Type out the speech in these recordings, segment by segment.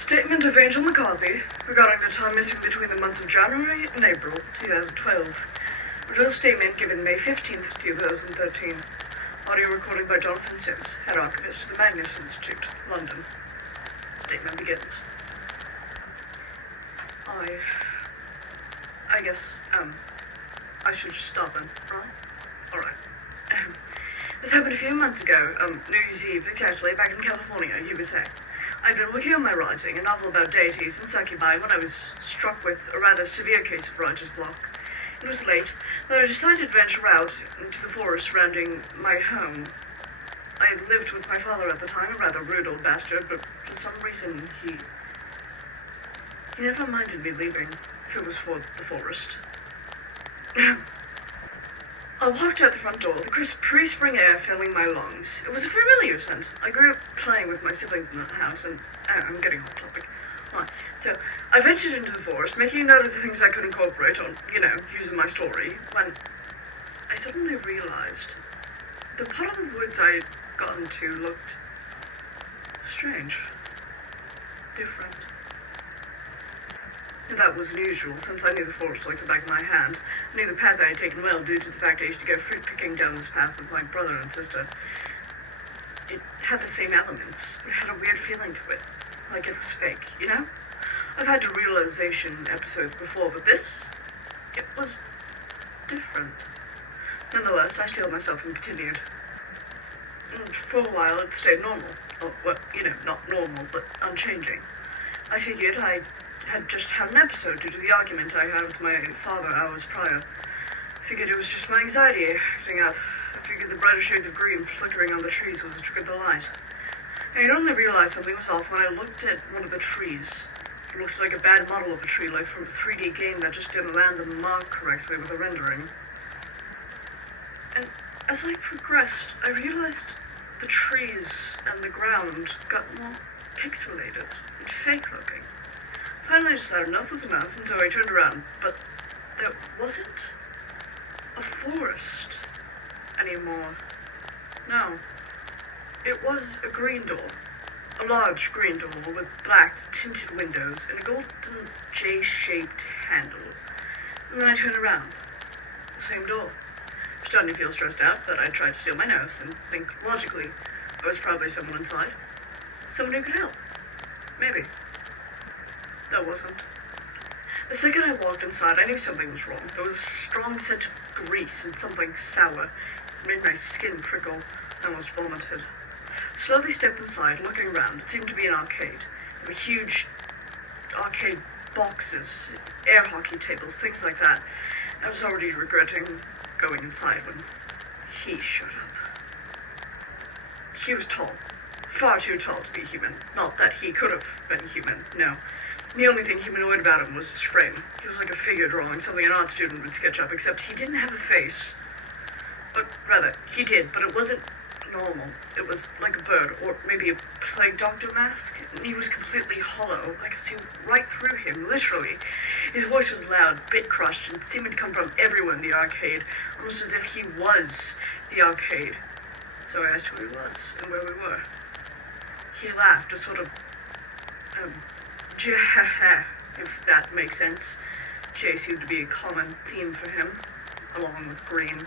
Statement of Angel McCarthy regarding the time missing between the months of January and April 2012. Original statement given May 15th, 2013. Audio recording by Jonathan Sims, head archivist of the Magnus Institute, London. Statement begins. I guess, I should just start then, right? Alright. This happened a few months ago, New Year's Eve, exactly, back in California, USA. I'd been working on my writing, a novel about deities and succubi, when I was struck with a rather severe case of writer's block. It was late, but I decided to venture out into the forest surrounding my home. I had lived with my father at the time, a rather rude old bastard, but for some reason he never minded me leaving, if it was for the forest. I walked out the front door, the crisp pre-spring air filling my lungs. It was a familiar scent. I grew up playing with my siblings in that house, and I'm getting off topic. Right. So, I ventured into the forest, making note of the things I could incorporate on, use in my story, when I suddenly realized the part of the woods I'd gotten to looked strange. Different. And that was unusual, since I knew the forest like the back of my hand. I knew the path I had taken well, due to the fact I used to go fruit picking down this path with my brother and sister. It had the same elements, but it had a weird feeling to it. Like it was fake, you know? I've had realization episodes before, but this, it was different. Nonetheless, I steeled myself and continued. And for a while, it stayed normal. Oh, well, not normal, but unchanging. I figured I had just had an episode due to the argument I had with my father hours prior. I figured it was just my anxiety acting up. I figured the brighter shades of green flickering on the trees was a trick of the light. And I'd only realized something was off when I looked at one of the trees. It looked like a bad model of a tree, like from a 3D game that just didn't land the mark correctly with the rendering. And as I progressed, I realized the trees and the ground got more pixelated and fake-looking. Finally, I decided enough was enough, and so I turned around, but there wasn't a forest anymore. No. It was a green door. A large green door with black tinted windows and a golden J-shaped handle. And then I turned around. The same door. Starting to feel stressed out, but I tried to steal my nerves and think logically. There was probably someone inside. Someone who could help. Maybe. There wasn't. The second I walked inside, I knew something was wrong. There was a strong scent of grease and something sour. It made my skin prickle. I almost vomited. Slowly stepped inside, looking around. It seemed to be an arcade. There were huge arcade boxes, air hockey tables, things like that. I was already regretting going inside when he showed up. He was tall. Far too tall to be human. Not that he could have been human, no. The only thing humanoid about him was his frame. He was like a figure drawing, something an art student would sketch up, except he didn't have a face. But rather, he did, but it wasn't normal. It was like a bird, or maybe a plague doctor mask, and he was completely hollow. I could see right through him, literally. His voice was loud, bit-crushed, and seemed to come from everywhere in the arcade, almost as if he was the arcade. So I asked who he was, and where we were. He laughed, a sort of, if that makes sense. J seemed to be a common theme for him, along with green.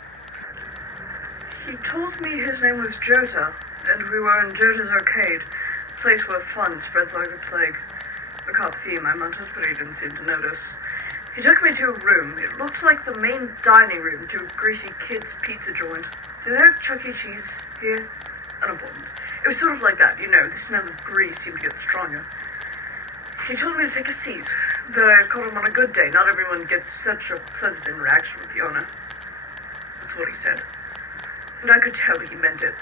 He told me his name was Jota, and we were in Jota's arcade, a place where fun spreads like a plague. A cop theme, I muttered, but he didn't seem to notice. He took me to a room. It looked like the main dining room to a greasy kid's pizza joint. Do they have Chuck E. Cheese here? Unimportant. It was sort of like that, the smell of grease seemed to get stronger. He told me to take a seat, that I had caught him on a good day. Not everyone gets such a pleasant interaction with the owner. That's what he said. And I could tell he meant it.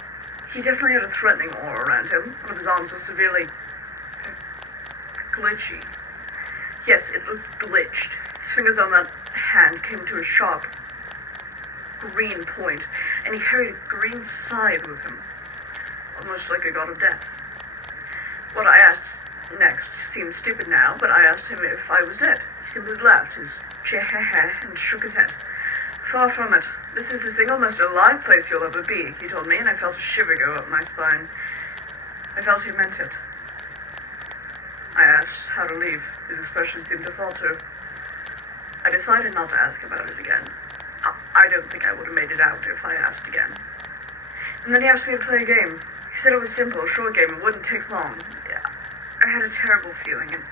He definitely had a threatening aura around him. One of his arms was severely glitchy. Yes, it looked glitched. His fingers on that hand came to a sharp green point, and he carried a green scythe with him, almost like a god of death. What I asked next seemed stupid now, but I asked him if I was dead. He simply laughed, his and shook his head. Far from it. This is the single most alive place you'll ever be, he told me, and I felt a shiver go up my spine. I felt he meant it. I asked, how to leave. His expression seemed to falter. I decided not to ask about it again. I don't think I would have made it out if I asked again. And then he asked me to play a game. He said it was simple, a short game, it wouldn't take long. I had a terrible feeling, and...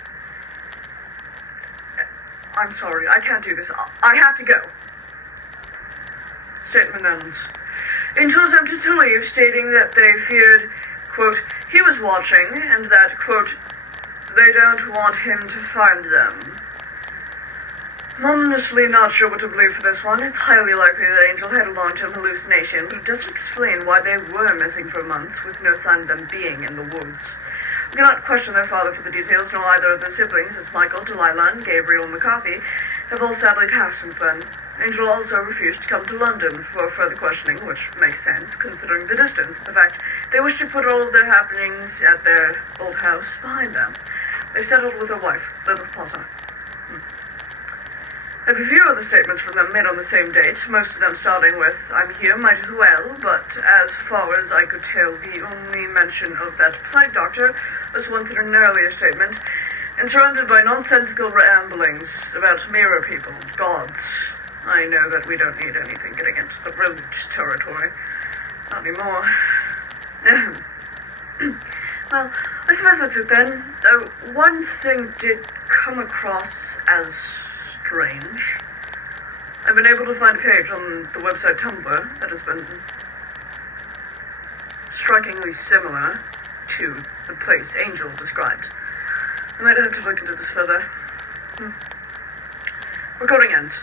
I'm sorry, I can't do this. I have to go. Statement ends. Angel attempted to leave, stating that they feared, quote, he was watching, and that, quote, they don't want him to find them. I'm honestly not sure what to believe for this one. It's highly likely that Angel had a long-term hallucination, but it doesn't explain why they were missing for months, with no sign of them being in the woods. We cannot question their father for the details, nor either of their siblings, as Michael, Delilah, and Gabriel McCarthy have all sadly passed since then. Angel also refused to come to London for further questioning, which makes sense, considering the distance and the fact they wish to put all of their happenings at their old house behind them. They settled with their wife, Lilith Potter. I have a few other statements from them made on the same date, most of them starting with, I'm here, might as well, but as far as I could tell, the only mention of that plague doctor was once in an earlier statement, and surrounded by nonsensical ramblings about mirror people and gods. I know that we don't need anything getting into the religious territory. Not anymore. Well, I suppose that's it then, though one thing did come across as strange. I've been able to find a page on the website Tumblr that has been strikingly similar to the place Angel described. I might have to look into this further. Recording ends.